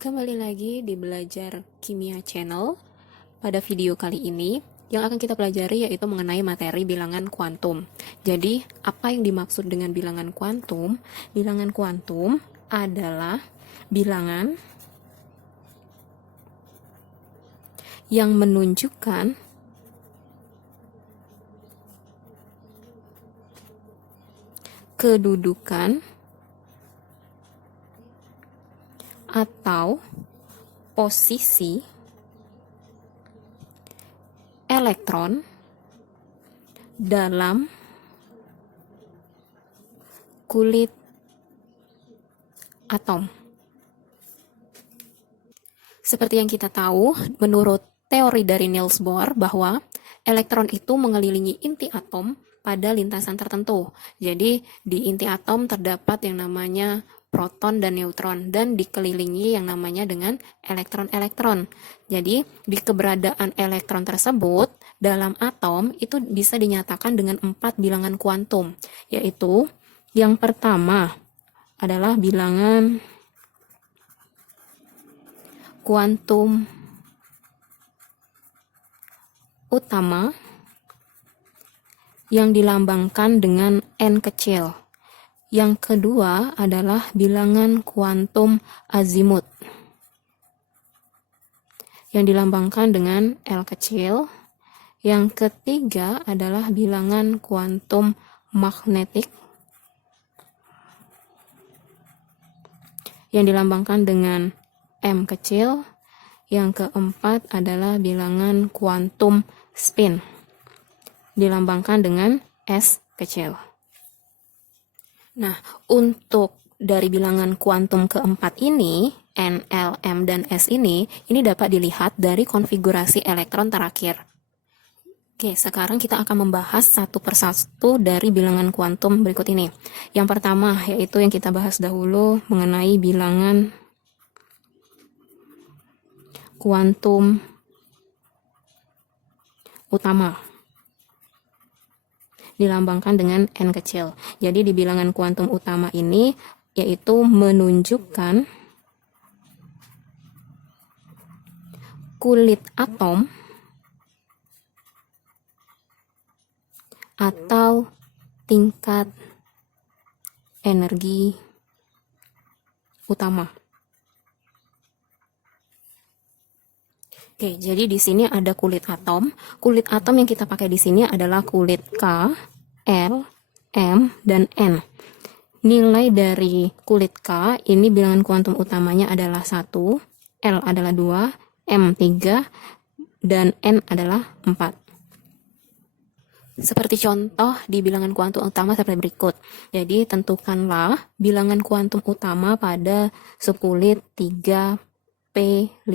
Kembali lagi di Belajar Kimia Channel. Pada video kali ini, yang akan kita pelajari yaitu mengenai materi bilangan kuantum. Jadi, apa yang dimaksud dengan bilangan kuantum? Bilangan kuantum adalah bilangan yang menunjukkan kedudukan atau posisi elektron dalam kulit atom. Seperti yang kita tahu, menurut teori dari Niels Bohr bahwa elektron itu mengelilingi inti atom pada lintasan tertentu. Jadi, di inti atom terdapat yang namanya proton dan neutron dan dikelilingi yang namanya dengan elektron-elektron. Jadi, di keberadaan elektron tersebut dalam atom itu bisa dinyatakan dengan 4 bilangan kuantum, yaitu yang pertama adalah bilangan kuantum utama yang dilambangkan dengan N kecil. Yang kedua adalah bilangan kuantum azimut yang dilambangkan dengan L kecil. Yang ketiga adalah bilangan kuantum magnetik yang dilambangkan dengan M kecil. Yang keempat adalah bilangan kuantum spin dilambangkan dengan S kecil. Nah, untuk dari bilangan kuantum keempat ini, N, L, M, dan S ini dapat dilihat dari konfigurasi elektron terakhir. Oke, sekarang kita akan membahas satu persatu dari bilangan kuantum berikut ini. Yang pertama, yaitu yang kita bahas dahulu mengenai bilangan kuantum utama dilambangkan dengan N kecil. Jadi di bilangan kuantum utama ini yaitu menunjukkan kulit atom atau tingkat energi utama. Oke, jadi di sini ada kulit atom. Kulit atom yang kita pakai di sini adalah kulit K, L, M, dan N. Nilai dari kulit K, ini bilangan kuantum utamanya adalah 1, L adalah 2, M 3, dan N adalah 4. Seperti contoh di bilangan kuantum utama seperti berikut. Jadi tentukanlah bilangan kuantum utama pada subkulit 3P5.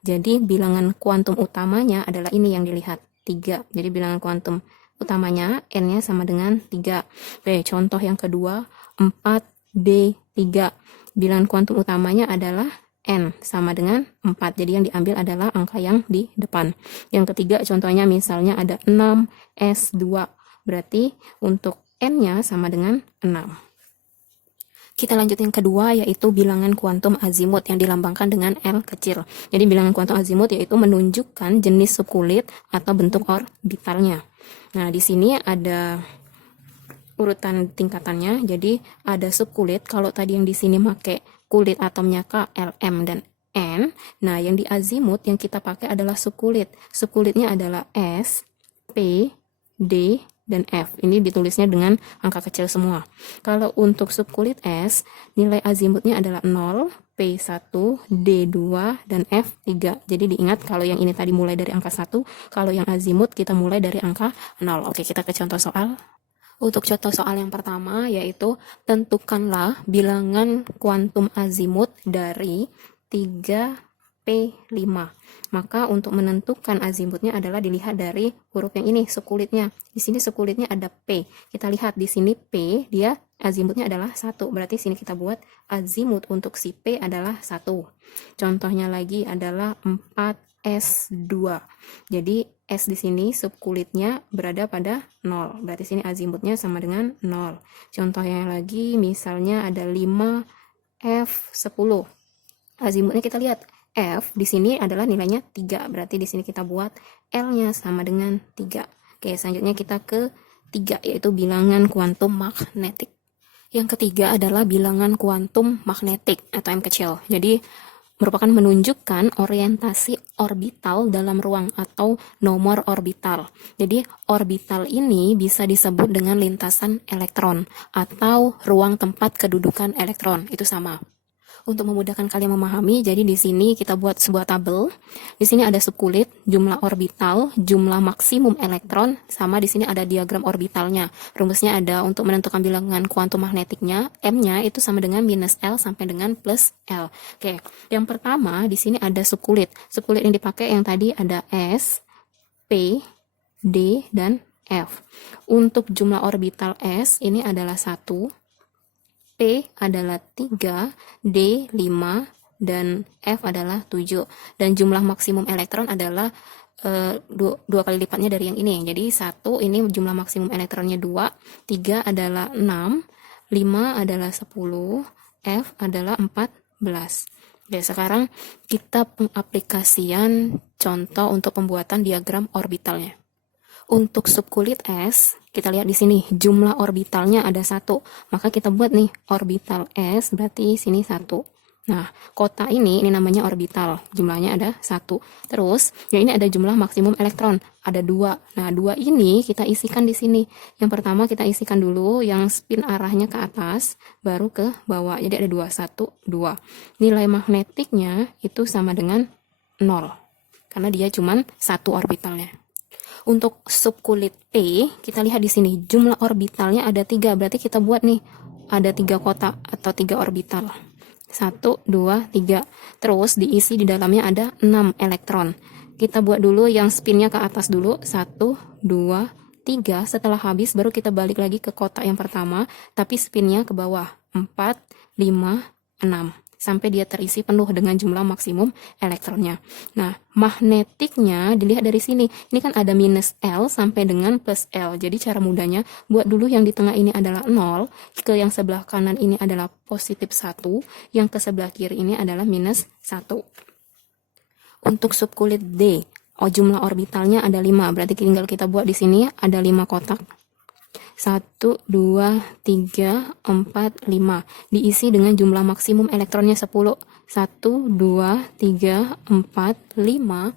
Jadi bilangan kuantum utamanya adalah ini yang dilihat, 3. Jadi bilangan kuantum utamanya N-nya sama dengan 3. Oke, contoh yang kedua, 4D3. Bilangan kuantum utamanya adalah N sama dengan 4. Jadi yang diambil adalah angka yang di depan. Yang ketiga contohnya misalnya ada 6S2. Berarti untuk N-nya sama dengan 6. Kita lanjut yang kedua, yaitu bilangan kuantum azimut yang dilambangkan dengan L kecil. Jadi bilangan kuantum azimut yaitu menunjukkan jenis subkulit atau bentuk orbitalnya. Nah, di sini ada urutan tingkatannya. Jadi ada subkulit. Kalau tadi yang di sini pakai kulit atomnya K, L, M, dan N. Nah, yang di azimut yang kita pakai adalah subkulit. Subkulitnya adalah S, P, D, dan F. Ini ditulisnya dengan angka kecil semua. Kalau untuk subkulit S, nilai azimutnya adalah 0, P1, D2, dan F3. Jadi diingat kalau yang ini tadi mulai dari angka 1, kalau yang azimut kita mulai dari angka 0. Oke, kita ke contoh soal. Untuk contoh soal yang pertama yaitu tentukanlah bilangan kuantum azimut dari 3P5. Maka untuk menentukan azimutnya adalah dilihat dari huruf yang ini, subkulitnya. Di sini subkulitnya ada P. Kita lihat di sini P, dia azimutnya adalah 1. Berarti sini kita buat azimut untuk si P adalah 1. Contohnya lagi adalah 4S2. Jadi S di sini subkulitnya berada pada 0. Berarti sini azimutnya sama dengan 0. Contohnya lagi misalnya ada 5F10. azimutnya kita lihat F di sini adalah nilainya 3, berarti di sini kita buat L-nya sama dengan 3. Oke, selanjutnya kita ke 3, yaitu bilangan kuantum magnetik. Yang ketiga adalah bilangan kuantum magnetik atau M kecil. Jadi merupakan menunjukkan orientasi orbital dalam ruang atau nomor orbital. Jadi orbital ini bisa disebut dengan lintasan elektron atau ruang tempat kedudukan elektron. Itu sama. Untuk memudahkan kalian memahami, jadi di sini kita buat sebuah tabel. Di sini ada subkulit, jumlah orbital, jumlah maksimum elektron, sama di sini ada diagram orbitalnya. Rumusnya ada untuk menentukan bilangan kuantum magnetiknya, M-nya itu sama dengan minus L sampai dengan plus L. Oke, yang pertama di sini ada subkulit. Subkulit yang dipakai yang tadi ada S, P, D, dan F. Untuk jumlah orbital S ini adalah 1, P adalah 3, D 5, dan F adalah 7. Dan jumlah maksimum elektron adalah dua kali lipatnya dari yang ini. Jadi 1 ini jumlah maksimum elektronnya 2, 3 adalah 6, 5 adalah 10, F adalah 14. Oke, sekarang kita pengaplikasian contoh untuk pembuatan diagram orbitalnya. Untuk subkulit S, kita lihat di sini jumlah orbitalnya ada 1, maka kita buat nih orbital S, berarti sini 1. Nah, kotak ini namanya orbital, jumlahnya ada 1. Terus, yang ini ada jumlah maksimum elektron, ada 2. Nah, 2 ini kita isikan di sini. Yang pertama kita isikan dulu yang spin arahnya ke atas, baru ke bawah. Jadi ada 2, 1, 2. Nilai magnetiknya itu sama dengan 0, karena dia cuma 1 orbitalnya. Untuk subkulit P, kita lihat di sini jumlah orbitalnya ada 3, berarti kita buat nih ada 3 kotak atau 3 orbital. 1, 2, 3. Terus diisi di dalamnya ada 6 elektron. Kita buat dulu yang spinnya ke atas dulu. 1, 2, 3. Setelah habis baru kita balik lagi ke kotak yang pertama, tapi spinnya ke bawah. 4, 5, 6. Sampai dia terisi penuh dengan jumlah maksimum elektronnya. Nah, magnetiknya dilihat dari sini. Ini kan ada minus L sampai dengan plus L. Jadi cara mudahnya, buat dulu yang di tengah ini adalah 0, ke yang sebelah kanan ini adalah positif 1, yang ke sebelah kiri ini adalah minus 1. Untuk subkulit D, jumlah orbitalnya ada 5, berarti tinggal kita buat di sini ada 5 kotak. 1, 2, 3, 4, 5. Diisi dengan jumlah maksimum elektronnya 10. 1, 2, 3, 4, 5,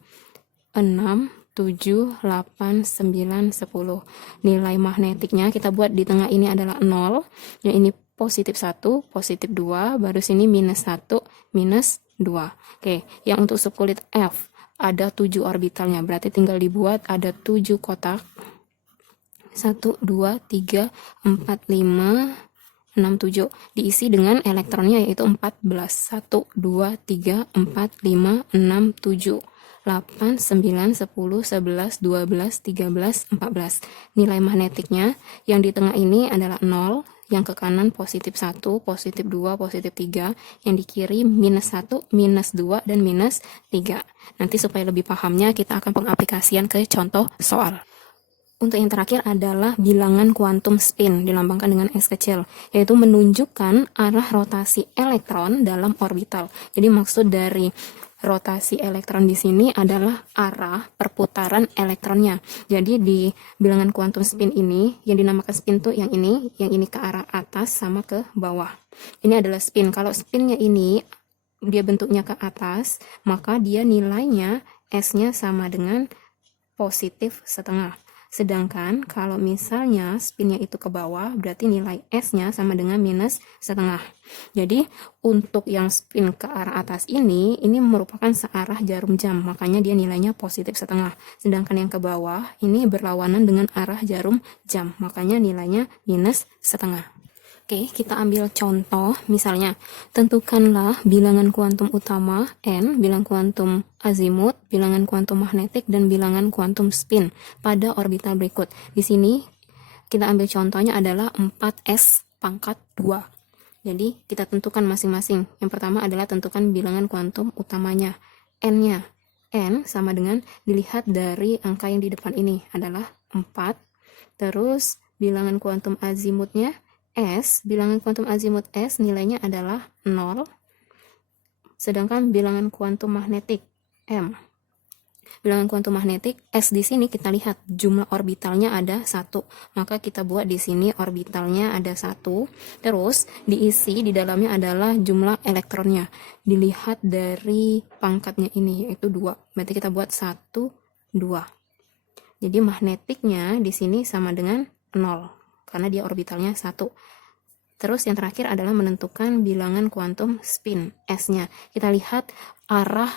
6, 7, 8, 9, 10. Nilai magnetiknya kita buat di tengah ini adalah 0. Yang ini positif 1, positif 2, baru sini minus 1, minus 2. Oke, yang untuk subkulit F ada 7 orbitalnya, berarti tinggal dibuat ada 7 kotak. 1, 2, 3, 4, 5, 6, 7. Diisi dengan elektronnya yaitu 14. 1, 2, 3, 4, 5, 6, 7. 8, 9, 10, 11, 12, 13, 14. Nilai magnetiknya yang di tengah ini adalah 0, yang ke kanan positif 1, positif 2, positif 3, yang di kiri minus 1, minus 2, dan minus 3. Nanti supaya lebih pahamnya kita akan pengaplikasian ke contoh soal. Untuk yang terakhir adalah bilangan kuantum spin, dilambangkan dengan S kecil, yaitu menunjukkan arah rotasi elektron dalam orbital. Jadi maksud dari rotasi elektron di sini adalah arah perputaran elektronnya. Jadi di bilangan kuantum spin ini, yang dinamakan spin tuh yang ini ke arah atas sama ke bawah. Ini adalah spin. Kalau spinnya ini dia bentuknya ke atas, maka dia nilainya S-nya sama dengan positif setengah. Sedangkan kalau misalnya spinnya itu ke bawah, berarti nilai S-nya sama dengan minus setengah. Jadi untuk yang spin ke arah atas ini merupakan searah jarum jam, makanya dia nilainya positif setengah. Sedangkan yang ke bawah ini berlawanan dengan arah jarum jam, makanya nilainya minus setengah. Oke, kita ambil contoh, misalnya, tentukanlah bilangan kuantum utama N, bilangan kuantum azimut, bilangan kuantum magnetik, dan bilangan kuantum spin pada orbital berikut. Di sini, kita ambil contohnya adalah 4S pangkat 2. Jadi, kita tentukan masing-masing. Yang pertama adalah tentukan bilangan kuantum utamanya, N-nya. N sama dengan, dilihat dari angka yang di depan ini, adalah 4. Terus, bilangan kuantum azimutnya, S, bilangan kuantum azimut S nilainya adalah 0. Sedangkan bilangan kuantum magnetik M. Bilangan kuantum magnetik S di sini kita lihat jumlah orbitalnya ada 1. Maka kita buat di sini orbitalnya ada 1. Terus diisi di dalamnya adalah jumlah elektronnya. Dilihat dari pangkatnya ini yaitu 2. Berarti kita buat 1, 2. Jadi magnetiknya di sini sama dengan 0 karena dia orbitalnya 1. Terus yang terakhir adalah menentukan bilangan kuantum spin S-nya. Kita lihat arah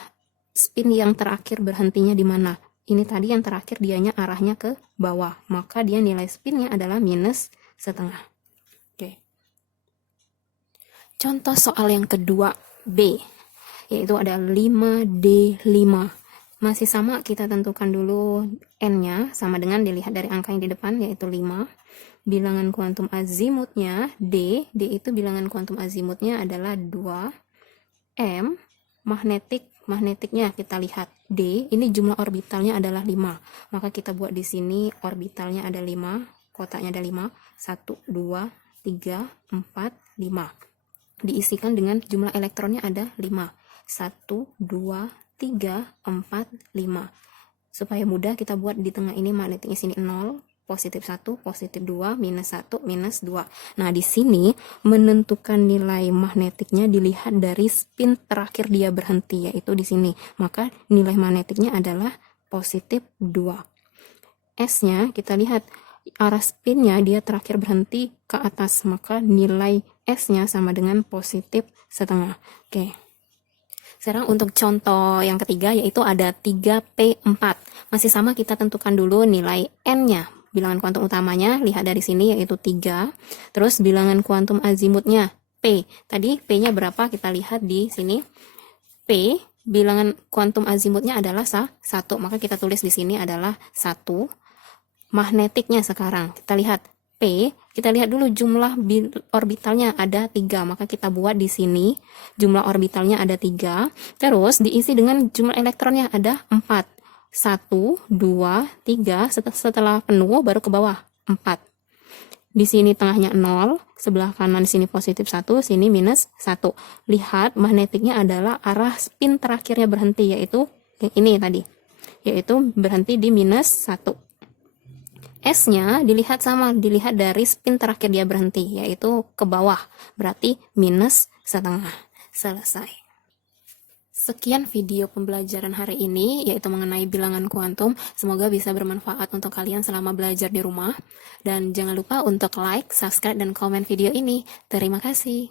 spin yang terakhir berhentinya di mana. Ini tadi yang terakhir dianya arahnya ke bawah. Maka dia nilai spinnya adalah minus setengah. Oke. Contoh soal yang kedua B. Yaitu ada 5D5. Masih sama, kita tentukan dulu N-nya. Sama dengan dilihat dari angka yang di depan yaitu 5. Bilangan kuantum azimutnya D. D itu bilangan kuantum azimutnya adalah 2. M. Magnetiknya kita lihat D, ini jumlah orbitalnya adalah 5. Maka kita buat di sini orbitalnya ada 5, kotaknya ada 5. 1, 2, 3, 4, 5. Diisikan dengan jumlah elektronnya ada 5. 1, 2, 3, 4, 5. Supaya mudah kita buat di tengah ini magnetiknya sini 0. Positif 1, positif 2, minus 1, minus 2. Nah, di sini menentukan nilai magnetiknya dilihat dari spin terakhir dia berhenti, yaitu di sini. Maka nilai magnetiknya adalah positif 2. S-nya kita lihat arah spinnya dia terakhir berhenti ke atas, maka nilai S-nya sama dengan positif setengah. Oke. Sekarang untuk contoh yang ketiga yaitu ada 3P4. Masih sama, kita tentukan dulu nilai N-nya. Bilangan kuantum utamanya, lihat dari sini yaitu 3. Terus bilangan kuantum azimutnya P. Tadi P-nya berapa? Kita lihat di sini. P, bilangan kuantum azimutnya adalah 1. Maka kita tulis di sini adalah 1. Magnetiknya sekarang, kita lihat P. Kita lihat dulu jumlah orbitalnya ada 3. Maka kita buat di sini jumlah orbitalnya ada 3. Terus diisi dengan jumlah elektronnya ada 4. 1, 2, 3, setelah penuh baru ke bawah 4. Di sini tengahnya 0, sebelah kanan sini positif 1, sini minus 1. Lihat magnetiknya adalah arah spin terakhirnya berhenti, yaitu yang ini tadi, yaitu berhenti di minus 1. S-nya dilihat sama, dilihat dari spin terakhir dia berhenti, yaitu ke bawah, berarti minus setengah. Selesai. Sekian video pembelajaran hari ini, yaitu mengenai bilangan kuantum. Semoga bisa bermanfaat untuk kalian selama belajar di rumah. Dan jangan lupa untuk like, subscribe, dan komen video ini. Terima kasih.